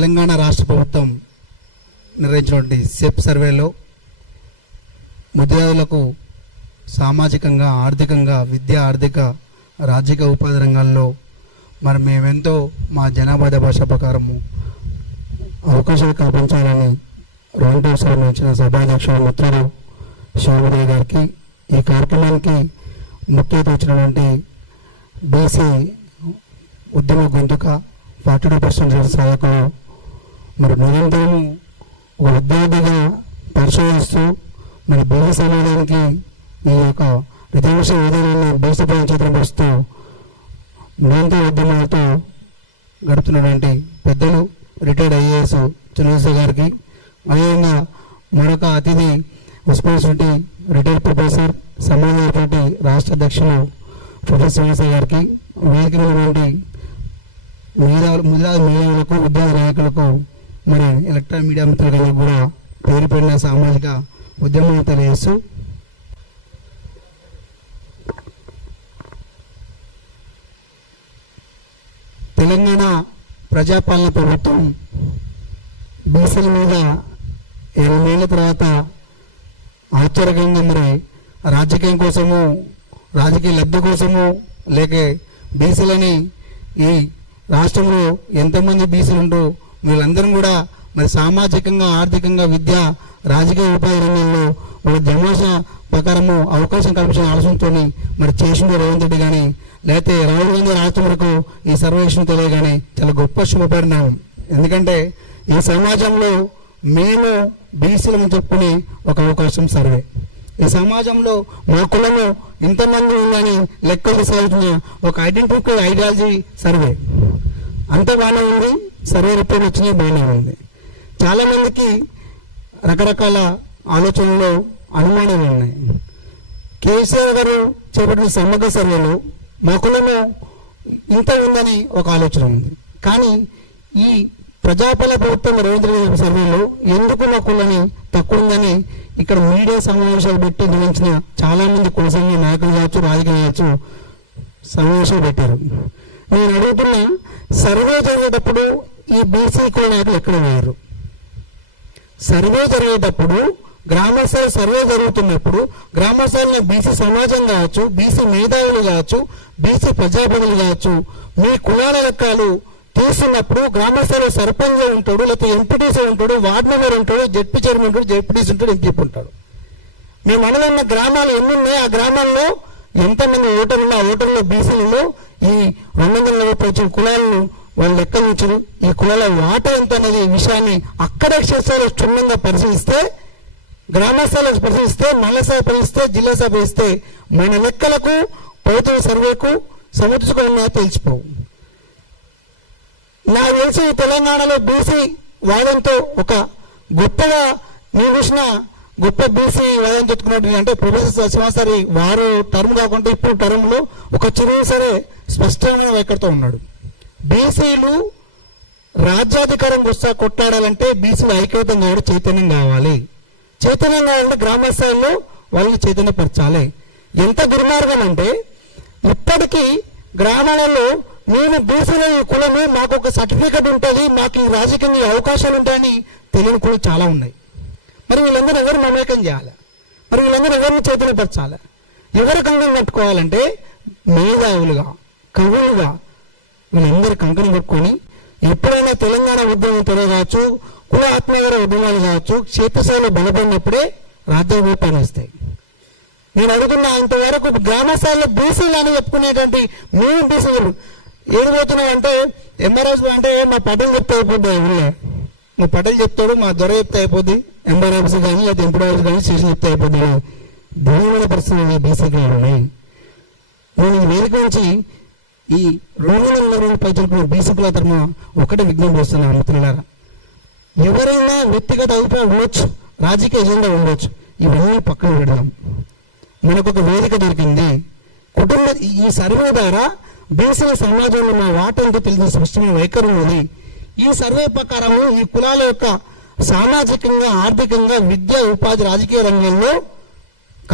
తెలంగాణ రాష్ట్ర ప్రభుత్వం నిర్వహించినటువంటి సెప్ సర్వేలో ముద్రాదులకు సామాజికంగా, ఆర్థికంగా, విద్యా, ఆర్థిక, రాజకీయ, ఉపాధి రంగాల్లో మరి మేమెంతో మా జనాభా భాష ప్రకారము అవకాశాలు కల్పించాలని రౌండ్ టేబుల్ సంబంధించిన సభాధ్యక్షుడు మిత్రుడు శివోదయ్ గారికి, ఈ కార్యక్రమానికి ముఖ్య అతిథి వచ్చినటువంటి బీసీ ఉద్యమ గొంతుక 42% సహాయకులు మరి నిరంతరం ఒక విద్యార్థిగా పరిశోధిస్తూ మరి బీసీ సమాజానికి ఈ యొక్క రిజర్వేషన్ విధానాన్ని బీసీ చేతులు పరుస్తూ నిరంతర ఉద్యమాలతో గడుపుతున్నటువంటి పెద్దలు రిటైర్డ్ ఐఏఎస్ చంద్రశేఖర్ గారికి, అదేవిధంగా మరొక అతిథి ఉస్మాన్ రిటైర్డ్ ప్రొఫెసర్ సమాజ పార్టీ రాష్ట్ర అధ్యక్షులు ప్రొఫెసర్ శ్రీనివాస గారికి, వేదిక ఉన్నటువంటి మేధావులకు, ఉద్యోగ నాయకులకు, మరి ఎలక్ట్రానిక్ మీడియా మిత్రులకు కూడా పేరు పెట్టిన సామాజిక ఉద్యమం తెలియజేస్తూ తెలంగాణ ప్రజాపాలన ప్రభుత్వం బీసీల మీద 20 ఏళ్ళ తర్వాత ఆశ్చర్యకరంగా మరి రాజకీయం కోసము, రాజకీయ లబ్ధి కోసము, లేక బీసీలని ఈ రాష్ట్రంలో ఎంతమంది బీసీలు ఉంటూ వీళ్ళందరూ కూడా మరి సామాజికంగా, ఆర్థికంగా, విద్య, రాజకీయ, ఉపాధి రంగంలో వాళ్ళ జమాషా ప్రకారము అవకాశం కల్పించిన ఆలోచనతో మరి చేసింది రేవంత్ రెడ్డి కానీ, లేకపోతే రాహుల్ గాంధీ రాష్ట్రం వరకు ఈ సర్వేషన్ తెలియగానే చాలా గొప్ప శుభపరిణామం. ఎందుకంటే ఈ సమాజంలో మేము బీసీలను చెప్పుకునే ఒక అవకాశం సర్వే. ఈ సమాజంలో మా కులము ఇంతమంది ఉందని లెక్కలు సాగుతున్న ఒక ఐడెంటిఫికల్ ఐడియాలజీ సర్వే. అంత బాగానే ఉంది, సర్వే రిపోర్ట్ వచ్చినాయి, బాగానే ఉంది. చాలామందికి రకరకాల ఆలోచనలు, అనుమానాలు ఉన్నాయి. కేసీఆర్ గారు చేపట్టిన సమగ్ర సర్వేలో మా కులము ఇంత ఉందని ఒక ఆలోచన ఉంది. కానీ ఈ ప్రజాపాలన ప్రభుత్వం రేవంత్ రెడ్డి సర్వేలో ఎందుకు మా కులని తక్కువ ఉందని ఇక్కడ మీడియా సమావేశాలు పెట్టి నిర్వహించిన చాలామంది కుల సంఘ నాయకులు కావచ్చు, రాజకీయ కావచ్చు సమావేశాలు పెట్టారు. నేను అడుగుతున్నా, సర్వే జరిగేటప్పుడు ఈ బీసీ కుల నాయకులు ఎక్కడ పోయారు? సర్వే జరిగేటప్పుడు గ్రామస్థాయి సర్వే జరుగుతున్నప్పుడు గ్రామస్థాయిలో బీసీ సమాజం కావచ్చు, బీసీ మేధావులు కావచ్చు, బీసీ ప్రజాప్రతినిధులు కావచ్చు, మీ కులాల లెక్కలు తీస్తున్నప్పుడు గ్రామస్థాయిలో సర్పంచ్ ఉంటాడు, లేకపోతే ఎంపీటీసీ ఉంటాడు, వార్డు మెంబర్ ఉంటాడు, జెడ్పీ చైర్మన్ ఉంటాడు, జెడ్పీటీసీ ఉంటాడు, ఎంపీ ఉంటాడు. మీ మనలో గ్రామాలు ఎన్ని ఉన్నాయి, ఆ గ్రామాల్లో ఎంతమంది ఓటర్లు ఉన్న ఓటర్లో బీసీలలో ఈ 240 కులాలను వాళ్ళు లెక్క ఉంచారు. ఈ కులాల వాటా ఎంత అనేది విషయాన్ని అక్కడే క్షేత్రాలు క్షుణ్ణంగా పరిశీలిస్తే, గ్రామస్థాయిలో పరిశీలిస్తే, మండల స్థాయి పరిశీలిస్తే, జిల్లా స్థాయి పరిశీలిస్తే మన లెక్కలకు, ప్రభుత్వ సర్వేకు సమర్థించుకున్నా తెలిసిపోవు. నాకు తెలిసి తెలంగాణలో బీసీ వాదంతో ఒక గొప్పగా నేను చూసిన గొప్ప బీసీ వాదం చెప్పుకున్నట్టు అంటే ప్రొఫెసర్ శ్రీనివాసరి వారు టర్మ్ కాకుండా ఇప్పుడు టర్మ్లో ఒక చిరువు సరే స్పష్టమైన వైఖరితో ఉన్నాడు. బీసీలు రాజ్యాధికారం వస్తా కొట్లాడాలంటే బీసీలు ఐక్యతం కావడం, చైతన్యం కావాలి. చైతన్యం కావాలంటే గ్రామ స్థాయిలో వాళ్ళని చైతన్యపరచాలి. ఎంత దుర్మార్గం అంటే ఇప్పటికీ గ్రామాలలో నేను బీసీల కులమే, మాకు ఒక సర్టిఫికేట్ ఉంటుంది, మాకు ఈ రాజకీయ అవకాశాలు ఉంటాయని తెలియని కులం చాలా ఉన్నాయి. మరి వీళ్ళందరూ ఎవరు మమేకం చేయాలి? మరి వీళ్ళందరూ ఎవరిని చైతన్యపరచాలి? ఎవరు కంకణం కట్టుకోవాలంటే మేధావులుగా, కవులుగా వీళ్ళందరూ కంకణం కట్టుకొని ఎప్పుడైనా తెలంగాణ ఉద్యమం తెలియవచ్చు, కుల ఆత్మీయ ఉద్యమాలు కావచ్చు, క్షేత్రస్థాయిలో బలపడినప్పుడే రాజ్యాంగ పనిస్తాయి. నేను అడుగుతున్నా, ఇంతవరకు గ్రామ స్థాయిలో బీసీలు అని చెప్పుకునేటువంటి మేము బీసీలు ఏడిపోతున్నాం అంటే ఎంఆర్ఎస్ అంటే మా పటేల్ చెప్తే అయిపోద్ది, మా పటేల్ చెప్తాడు, మా దొర చెప్తే అయిపోద్ది, ఎంఆర్ఎఫ్స్ కానీ లేదా ఎంపీడీఎస్ కానీ స్టేషన్ చెప్తే అయిపోద్ది. భిన్నమైన పరిస్థితులు బీసీకి ఉన్నాయి. నేను ఈ వేదిక నుంచి ఈ 240 తెలుపుకున్న బీసీ కుల తరఫున ఒకటే విజ్ఞప్తి చేస్తున్నాను మిత్రులారా, ఎవరైనా వ్యక్తిగత అభిప్రాయం ఉండొచ్చు, రాజకీయ ఎజెండా ఉండొచ్చు, ఇవన్నీ పక్కన పెడదాం. మనకు ఒక వేదిక దొరికింది. కుటుంబ ఈ సర్వే ద్వారా బీసీల సమాజంలో మా వాటంతో తెలిసిన స్పష్టమైన వైఖరి ఉన్నది. ఈ సర్వే ప్రకారము ఈ కులాల యొక్క సామాజికంగా, ఆర్థికంగా, విద్య, ఉపాధి, రాజకీయ రంగంలో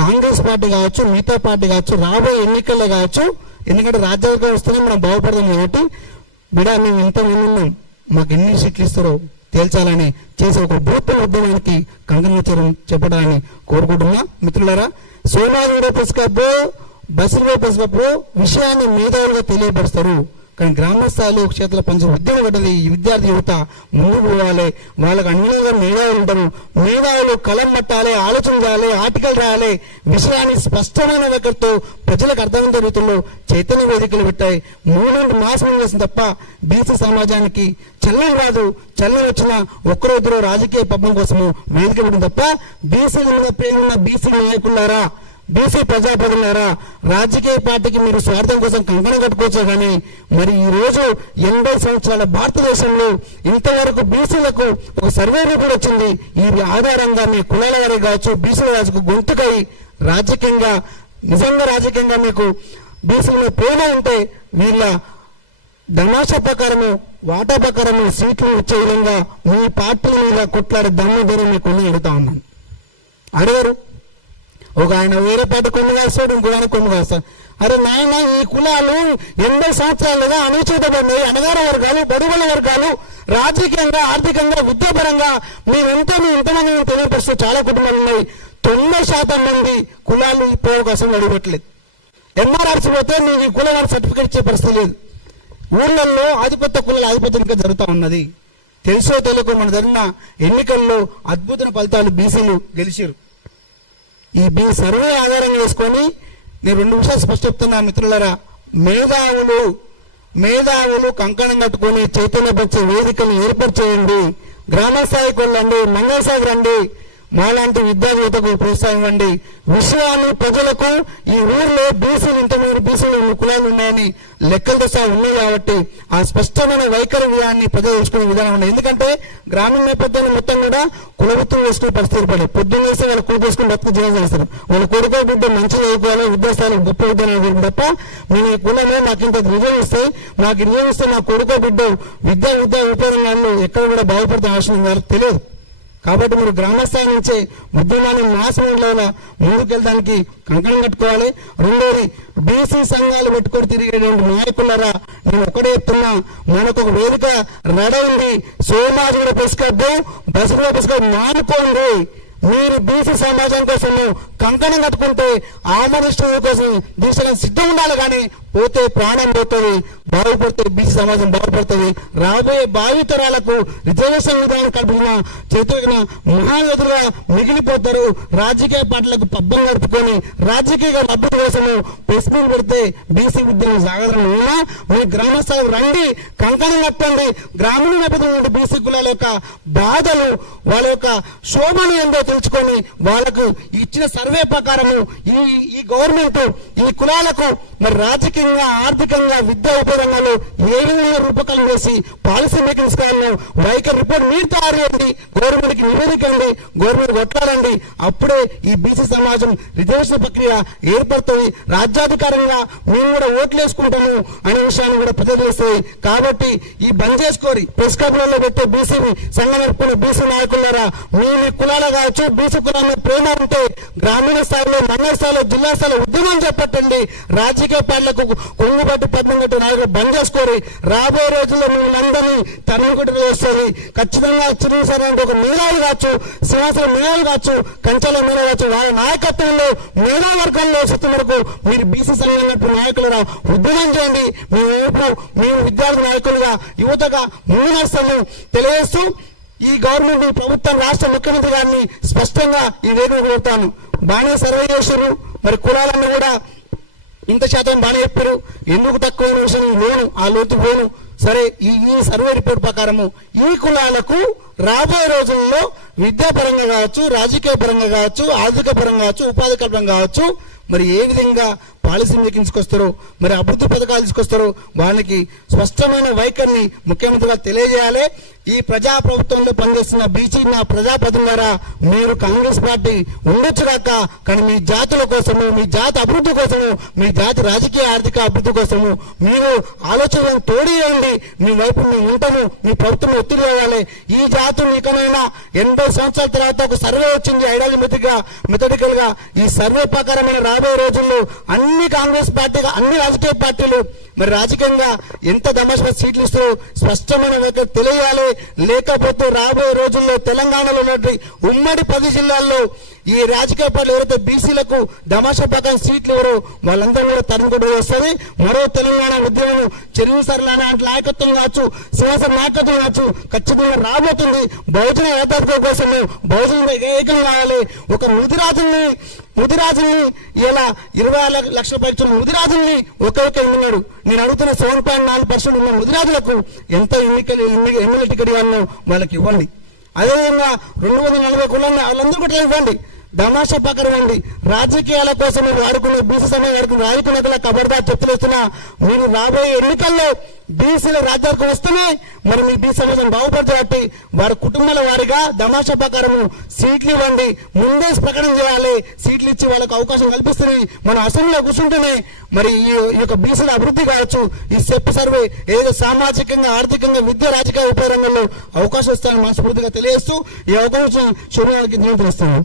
కాంగ్రెస్ పార్టీ కావచ్చు, మిగతా పార్టీ కావచ్చు, రాబోయే ఎన్నికల్లో కావచ్చు, ఎందుకంటే రాజ్యాంగం వస్తేనే మనం బాగుపడదాం కాబట్టి బిడా మేము ఇంతమంది ఉన్నాం, మాకు ఎన్ని సీట్లు ఇస్తారో తేల్చాలని చేసే ఒక బూత్ ఉద్యమానికి కంకణాచారం చెప్పడాన్ని కోరుకుంటున్నా. మిత్రులారా, Somajiguda press club, Basiriguda press club విషయాన్ని మేధావులుగా తెలియపరుస్తారు. కానీ గ్రామ స్థాయిలో క్షేత్ర పంచ ఉద్యమం పడ్డది. ఈ విద్యార్థి యువత ముందుకు పోవాలి. వాళ్ళకు అన్నిగా మేధావులు ఉంటారు. మేధావులు కలం పట్టాలి, ఆలోచన చేయాలి, ఆర్టికల్ రాయాలి. విషయాన్ని స్పష్టమైన వైఖరితో ప్రజలకు అర్థమైన రీతిలో చైతన్య వేదికలు పెట్టాయి. 3 మాసం చేసిన తప్ప బీసీ సమాజానికి చల్లని రాదు. చల్లని వచ్చిన ఒక్కరోజులో రాజకీయ పబ్బం కోసము వేదిక పెట్టిన తప్ప బీసీల మీద ప్రేమ బీసీ నాయకులారా, బీసీ ప్రజాప్రతినిధులారా, రాజకీయ పార్టీకి మీరు స్వార్థం కోసం కంకణం కట్టుకోవచ్చు. కానీ మరి ఈ రోజు 80 సంవత్సరాల భారతదేశంలో ఇంతవరకు బీసీలకు ఒక సర్వే రిపోర్ట్ వచ్చింది. ఈ ఆధారంగా మీ కులాల వారికి కావచ్చు, బీసీల రాజుకు గొంతుకై రాజకీయంగా నిజంగా రాజకీయంగా మీకు బీసీలో ప్రేమ ఉంటే వీళ్ళ ధనాశ ప్రకారము వాటా ప్రకారము సీట్లు వచ్చే విధంగా మీ పార్టీల మీద కొట్లాడే దమ్ము ధర మీకు అడుగుతా ఉన్నాను. అడగరు. ఒక ఆయన వేరే పార్టీ కొమ్ము కాస్తాడు, ఇంకో ఆయన కొమ్ము కాస్తాడు. అరే నాయన, ఈ కులాలు 80 సంవత్సరాలుగా అణచివేతబడ్డాయి. అణగార వర్గాలు, బడుగుల వర్గాలు రాజకీయంగా, ఆర్థికంగా, విద్యాపరంగా ఎంతమంది తెలియపరుస్తూ చాలా కుటుంబాలు ఉన్నాయి. 90% మంది కులాలు ఇప్పుడు అవకాశం అడిగట్లేదు. ఎంఆర్ఆర్సీ పోతే మీకు ఈ కులాలను సర్టిఫికేట్ ఇచ్చే పరిస్థితి లేదు. ఊళ్ళల్లో ఆధిపత్య కులాల ఆధిపత్యం ఇంకా జరుగుతూ ఉన్నది. తెలుసో తెలియకో మన జరిగిన ఎన్నికల్లో అద్భుతమైన ఫలితాలు బీసీలు గెలిచారు. ఈ సర్వే ఆధారంగా చేసుకొని నేను 2 విషయాలు స్పష్టం చెప్తున్నా మిత్రులారా. మేధావులు కంకణం కట్టుకొని చైతన్యపరిచే వేదికను ఏర్పాటు చేయండి. గ్రామ స్థాయికి వెళ్ళండి, మండల స్థాయికి రండి. మాలాంటి విద్యావేత్తకు ప్రోత్సాహించండి. విషయాన్ని ప్రజలకు ఈ ఊర్లో బీసీలు ఇంతమంది బీసీలు కులాలు ఉన్నాయని లెక్కలతో సహా ఉన్నాయి కాబట్టి ఆ స్పష్టమైన వైఖరి విధానాన్ని ప్రజలు తెలుసుకునే విధానం ఉన్నాయి. ఎందుకంటే గ్రామీణ నేపథ్యాన్ని మొత్తం కూడా కులవృత్తులు వేసుకునే పరిస్థితి పడలేదు. పొద్దున్న వేస్తే వాళ్ళు కుల వేసుకుని బతుకు జీవనం చేస్తారు. వాళ్ళు కొడుకో బిడ్డ మంచి చదువుకోవాలి, విద్యాస్థాయిలో గొప్ప విద్యాలయం తప్ప నేను ఈ కులమే నాకు ఇంత రిజర్వ్ ఇస్తాయి, నాకు రిజర్వ్ ఇస్తే నా కొడుకో బిడ్డ విద్యా ఉపయోగంలో ఎక్కడ కూడా బాగుపడుతున్న అవసరం వాళ్ళకి తెలియదు. కాబట్టి మీరు గ్రామస్థాయి నుంచే ఉద్యమాన్ని నాశనంలో ముందుకెళ్ళడానికి కంకణం కట్టుకోవాలి. రెండోది, బీసీ సంఘాలు పెట్టుకొని తిరిగేటువంటి నాయకులరా, నేను ఒకటే చెప్తున్నా, మనకు ఒక వేదిక రెడైంది. Somajiguda press club, Basiriguda press club మానుకోండి. మీరు బీసీ సమాజం కోసం కంకణం కట్టుకుంటే ఆమనిష్ట కోసం దీక్ష సిద్ధం ఉండాలి. కానీ పోతే ప్రాణం పోతుంది, బాగుపడితే బీసీ సమాజం బాగుపడుతుంది. రాబోయే భావితరాలకు రిజర్వేషన్ విధానం కల్పించిన చేతులగిన మహాయోధులుగా మిగిలిపోతారు. రాజకీయ పార్టీలకు పబ్బం నడుపుకొని రాజకీయ అభివృద్ధి కోసము ప్రెస్ మీట్ పెడితే బీసీ ఉద్యమం సాగరం ఉన్నా మీ గ్రామ స్థాయికి రండి, కంకణం కట్టండి. గ్రామీణ నేపథ్యంలో బీసీ కులాల యొక్క బాధలు, వాళ్ళ యొక్క శోభను ఏందో తెలుసుకొని వాళ్ళకు ఇచ్చిన సర్వే ప్రకారము ఈ గవర్నమెంట్ ఈ కులాలకు మరి రాజకీయంగా, ఆర్థికంగా, విద్యా ఉపరంగంలో ఏ విధంగా రూపకల్పన చేసి పాలసీ మేకింగ్స్ కానీ వైఖరి రిపోర్ట్ మీరు తయారు చేయండి, గవర్నమెంట్కి నివేదికండి, గవర్నమెంట్ కొట్టాలండి. అప్పుడే ఈ బీసీ సమాజం రిజర్వేషన్ ప్రక్రియ ఏర్పడుతుంది. రాజ్యాధికారంగా మేము కూడా ఓట్లు వేసుకుంటాము అనే విషయాన్ని కూడా ప్రజలు చేస్తుంది. కాబట్టి ఈ బంద్ చేసుకోరి ప్రెస్ క్లబ్లలో పెట్టే బీసీ సంఘం ఏర్పడిన బీసీ నాయకులారా, మీ కులాల కావచ్చు, బీసీ కులాల ప్రేమ ఉంటే గ్రామీణ స్థాయిలో, మండల స్థాయిలో, జిల్లా స్థాయిలో ఉద్యమం చేపట్టండి. రాజకీయ పార్టీలకు కొంగుబట్టి పద్మం కట్టి నాయకులు బంద్ చేసుకోరి. రాబోయే రోజుల్లో మిమ్మల్ని తరుముకుంటూ వస్తుంది. ఖచ్చితంగా చిరుసారి అంటే ఒక మేధావులు కావచ్చు, సింహాసనం మేధావులు కావచ్చు, కంచెల మేధావులు కావచ్చు, వాళ్ళ నాయకత్వంలో మేధా వర్గాల్లో వస్తున్న వరకు మీరు బీసీ సంఘం నాయకులుగా ఉద్యమం చేయండి. మేము విద్యార్థి నాయకులుగా, యువతగా ముందు నడుస్తాము తెలియజేస్తూ ఈ గవర్నమెంట్, ఈ ప్రభుత్వం, రాష్ట్ర ముఖ్యమంత్రి గారిని స్పష్టంగా ఈ వేదిక కోరుతాను. బాగానే సర్వే చేశారు, మరి కులాలన్నీ కూడా ఇంత శాతం బాగానే చెప్పారు. ఎందుకు తక్కువ విషయం లేను, ఆ లోతు పోను. సరే, ఈ సర్వే రిపోర్ట్ ప్రకారము ఈ కులాలకు రాబోయే రోజుల్లో విద్యాపరంగా కావచ్చు, రాజకీయ పరంగా కావచ్చు, ఆర్థిక పరంగా కావచ్చు, ఉపాధి కల్పన కావచ్చు, మరి ఏ విధంగా పాలసీ మేకింగ్ తీసుకొస్తారో, మరి అభివృద్ధి పథకాలు తీసుకొస్తారో వాళ్ళకి స్పష్టమైన వైఖరిని ముఖ్యమంత్రిగా తెలియజేయాలి. ఈ ప్రజాప్రభుత్వంలో పనిచేస్తున్న బీసీ నా ప్రజాప్రతినిధులారా, మీరు కాంగ్రెస్ పార్టీ ఉండొచ్చు కాక, కానీ మీ జాతుల కోసము, మీ జాతి అభివృద్ధి కోసము, మీ జాతి రాజకీయ ఆర్థిక అభివృద్ధి కోసము మీరు ఆలోచనలను తోడియండి. మీ వైపు మేము ఉంటాము, మీ ప్రభుత్వం ఒత్తిడి వేయాలి. ఈ జాతులు ఇకనైనా 80 సంవత్సరాల తర్వాత ఒక సర్వే వచ్చింది, ఐడియాలజికల్ గా, మెథడికల్ గా. ఈ సర్వే ప్రకారమైన రాబోయే రోజుల్లో అన్ని అన్ని కాంగ్రెస్ పార్టీ అన్ని రాజకీయ పార్టీలు మరి రాజకీయంగా ఎంత దమాషా సీట్లు ఇస్తూ స్పష్టమైన వైఖరి తెలియాలి. లేకపోతే రాబోయే రోజుల్లో తెలంగాణలో ఉన్నటువంటి ఉమ్మడి 10 జిల్లాల్లో ఈ రాజకీయ పార్టీలు ఎవరైతే బీసీలకు దమాషా ప్రకారం సీట్లు ఎవరు వాళ్ళందరూ కూడా తరుముకుంటూ వస్తుంది. మరో తెలంగాణ ఉద్యమం చెరువు సరళ నాయకత్వం కావచ్చు, సింహాసన నాయకత్వం కావచ్చు ఖచ్చితంగా రాబోతుంది. బహుజన ఏకత్వం కోసం బహుజన ఏకం కావాలి. ఒక ముదిరాజుని ఇలా 20 లక్షల పరీక్షలు ముదిరాజుల్ని ఒకే ఎన్నున్నాడు. నేను అడుగుతున్న 7.4% ఉన్న ముదిరాజులకు ఎంత ఎమ్మెల్యే టికెట్ ఇవ్వాలనో వాళ్ళకి ఇవ్వండి. అదేవిధంగా 240 కులాన్ని వాళ్ళందరూ కూడా ఇవ్వండి. దమాషా పక్కన ఇవ్వండి. రాజకీయాల కోసం వాడుకునే బీసీ సమయం రాజకీయ కబర్దార్ చెప్తున్నా మీరు రాబోయే ఎన్నికల్లో బీసీల రాజ్యాలకు వస్తేనే మరి మీ బీసీ సమాజం బాగుపడుతుంది. వారి కుటుంబాల వారిగా దమాషా ప్రకారం సీట్లు ఇవ్వండి. ముందే ప్రకటన చేయాలి. సీట్లు ఇచ్చి వాళ్ళకు అవకాశం కల్పిస్తుంది. మన అసెంబ్లీలో కూర్చుంటేనే మరి ఈ యొక్క బీసీల అభివృద్ధి కావచ్చు. ఈ సెప్ సర్వే ఏదో సామాజికంగా, ఆర్థికంగా, విద్య, రాజకీయ ఉపయోగంలో అవకాశం వస్తాయని మనస్ఫూర్తిగా తెలియజేస్తూ ఈ అవకాశం శుభ్రానికి నియంత్రిస్తున్నాను.